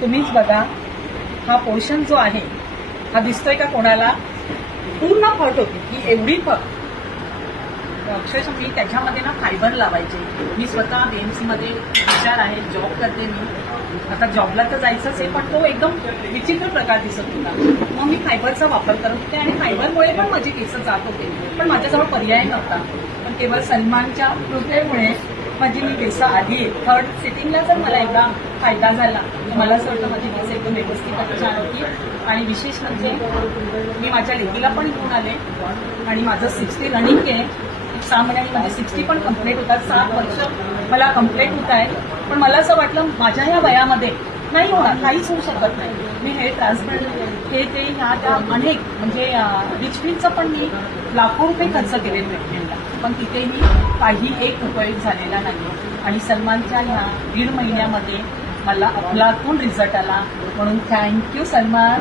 तुम्हीच बघा, हा पोर्शन जो आहे हा दिसतोय का कोणाला? पूर्ण फट होती की एवढी फट. अक्षरशः मी त्याच्यामध्ये ना फायबर लावायचे. मी स्वतः BMC मध्ये विचार आहे, जॉब करते मी. आता जॉबला तर जायचंच आहे, पण तो एकदम विचित्र प्रकार दिसत होता. मग मी फायबरचा वापर करत होते आणि फायबरमुळे पण माझे केस जात होते, पण माझ्याजवळ पर्याय नव्हता. पण केवळ सलमानच्या कृपेमुळे माझी मी केस आली. थर्ड सिटिंगला जर मला एवढा फायदा झाला तर मला असं वाटतं माझी केस एकदम व्यवस्थित छान होती. आणि विशेष म्हणजे मी माझ्या लेकीला पण घेऊन आले आणि माझं 60 रनिंग आहे. 6 महिन्यांनी म्हणजे 60 पण कम्प्लीट होतात. 7 वर्ष मला कम्प्लीट होत आहे. पण मला असं वाटलं माझ्या या वयामध्ये नाही होणार, काहीच होऊ शकत नाही. मी हे ट्रान्सप्लांट हे ते ह्या त्या अनेक म्हणजे रिचफीलचं पण मी लाखो रुपये खर्च केले ट्रीटमेंटला, पण तिथेही काही एक उपयोग झालेला नाही. आणि सलमानच्या ह्या 1.5 महिन्यामध्ये मला अफलातून रिझल्ट आला. म्हणून थँक्यू सलमान.